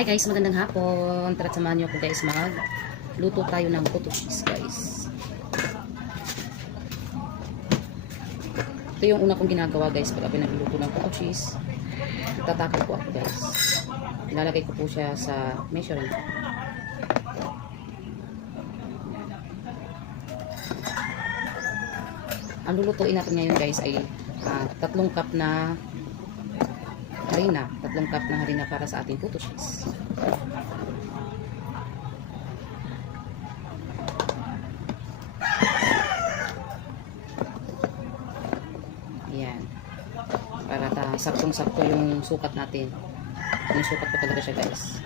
Hi guys, magandang hapon. Tara samahan niyo ako guys, luto tayo ng puto cheese guys. Ito yung una kong ginagawa guys pag ako nagluluto ng puto cheese. Itatakal ko ako guys. Ilalagay ko po siya sa measuring cup. Ang lulutuin natin ngayon guys ay 3 cup na harina. 3 cup na harina para sa ating puto cheese. Ayan. Para saktong-sakto yung sukat natin. Yung sukat ko talaga siya guys.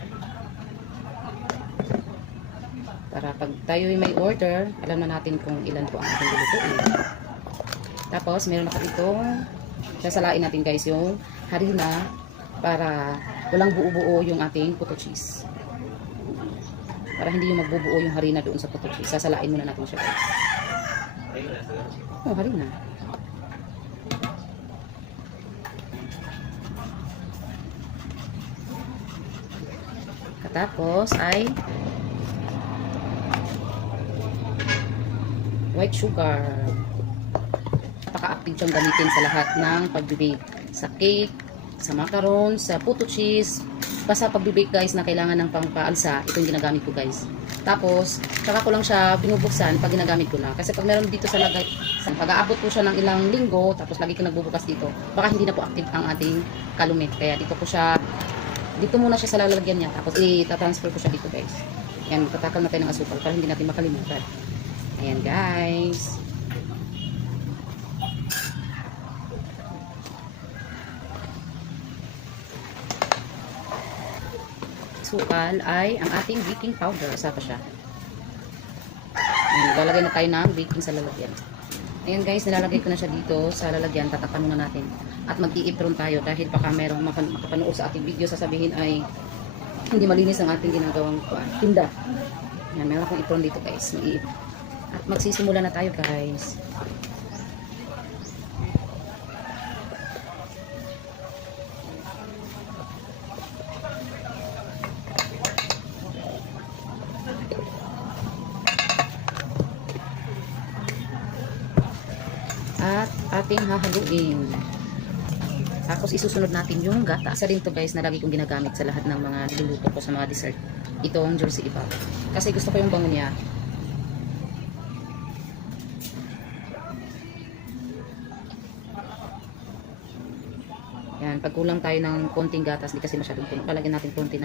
Para pag tayo may order, alam na natin kung ilan po ang ating lulutuin. Tapos, meron ako itong sasalain natin guys yung harina para walang buo-buo yung ating puto cheese. Para hindi yung magbubuo yung harina doon sa puto cheese. Sasalain muna natin siya guys. Oh, harina. Tapos ay white sugar. Napaka-active siyang gamitin sa lahat ng pag-bake. Sa cake, sa macaron, sa puto cheese. Basta pag-bake guys na kailangan ng pangpaalsa, ito yung ginagamit ko guys. Tapos, saka ko lang siya binubuksan pag ginagamit ko na. Kasi pag meron dito sa lagay, pag-aabot po siya ng ilang linggo, tapos lagi ko nagbubukas dito, baka hindi na po active ang ating kalumit. Kaya dito po siya, dito muna siya sa lalagyan niya. Tapos i-transfer ko siya dito guys. Yan, tatakal na tayo ng asukal para hindi natin makalimutan. Ayan guys. Asukal ay ang ating baking powder. Asa pa siya? Ayan, lalagay na tayo ng baking sa lalagyan. Ayan guys, nilalagay ko na siya dito sa lalagyan. Tatakan muna natin. At mag-i-apron tayo dahil baka merong makapanood sa ating video sasabihin ay hindi malinis ang ating ginagawang tinda. Ayan, meron akong apron dito guys. At magsisimula na tayo guys. At ating hahaluin. Tapos isusunod natin yung gata. Isa rin to guys na lagi kong ginagamit sa lahat ng mga niluluto ko sa mga dessert. Ito ang Jersey Iba. Kasi gusto ko yung bango niya. Yan, pag kulang tayo ng konting gatas, di kasi masyadong puno. Lalagyan natin konti na